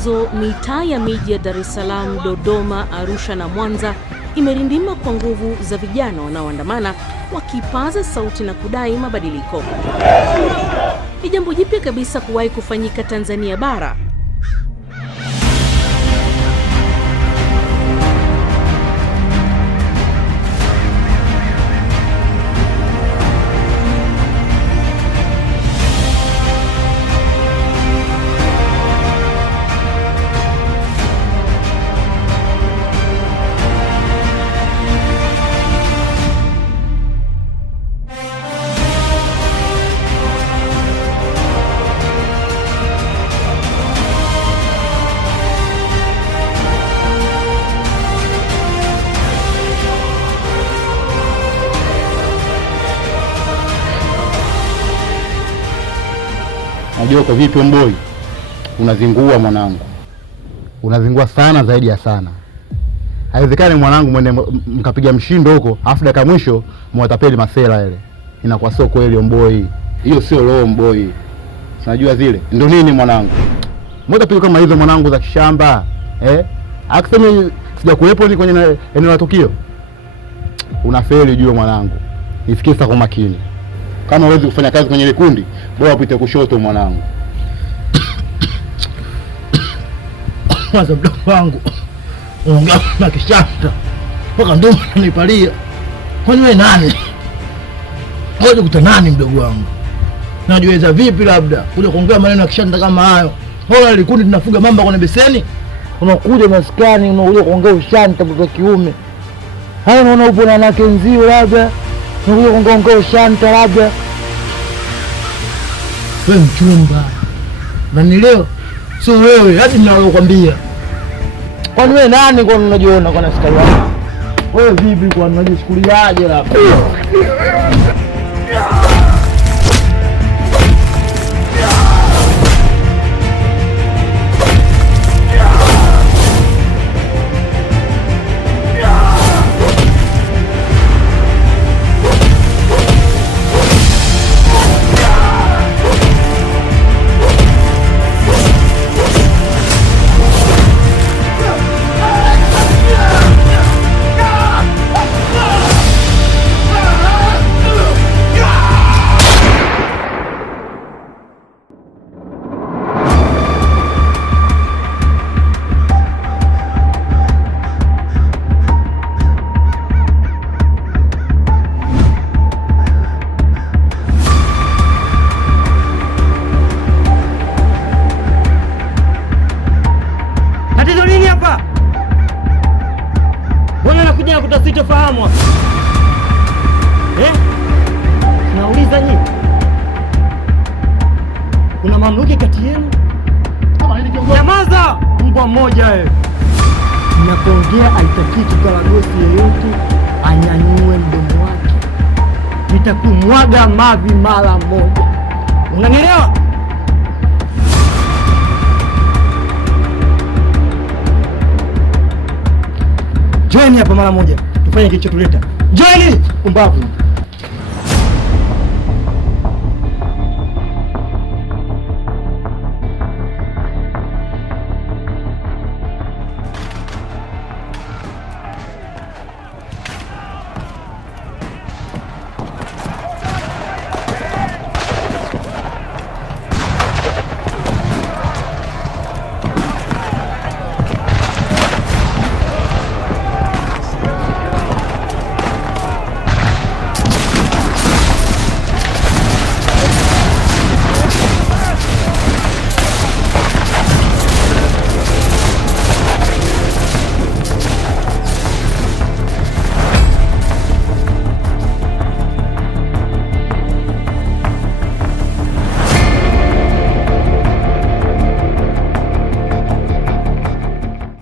hizo, mitaa ya miji ya Dar es Salaam, Dodoma, Arusha na Mwanza imerindima kwa nguvu za vijana wanaoandamana wakipaza sauti na kudai mabadiliko. Ni jambo jipya kabisa kuwahi kufanyika Tanzania bara. Unajua kwa vipi Mboi? Unazingua mwanangu. Unazingua sana zaidi ya sana. Haiwezekani mwanangu mwende mkapiga mshindo huko, afu dakika mwisho mwatapeli masela ile. Inakuwa sio kweli Mboi. Hiyo sio roho Mboi. Unajua zile. Ndio nini mwanangu? Mwatapeli kama hizo mwanangu za kishamba, akisema sijakuwepo ni kwenye eneo la tukio. Unafeli jua mwanangu. Nisikie sasa kwa makini. Kama huwezi kufanya kazi kwenye ile kundi, bora upite kushoto mwanangu. Kwanza mdogo wangu, unaongea na kishanta mpaka ndomo nipalia. Kwani wewe nani? Wewe kuta nani mdogo wangu? Najiweza vipi labda kuja kuongea maneno ya kishanta kama hayo? Hola ile kundi tunafuga mamba kwenye beseni. Unakuja maskani unakuja kuongea ushanta mtoto kiume. Hayo unaona upo na nake nzio labda. Unakuja kuongea ushanta labda. Wewe mchumba. Na ni leo sio wewe hadi ninalokuambia. Kwani wewe nani kwa unajiona kwa nasikia wako? Wewe vipi kwa unajishukuliaje labda? Sitofahamu. Nauliza nyinyi. Kuna mamluki kati yenu? Nyamaza, mbwa mmoja wewe. Ninapoongea haitaki tukalagosi yeyote anyanyue mdomo wake. Nitakumwaga mavi mara moja. Unanielewa? Join hapa mara moja. Tufanye kilichotuleta. Join! Umbavu.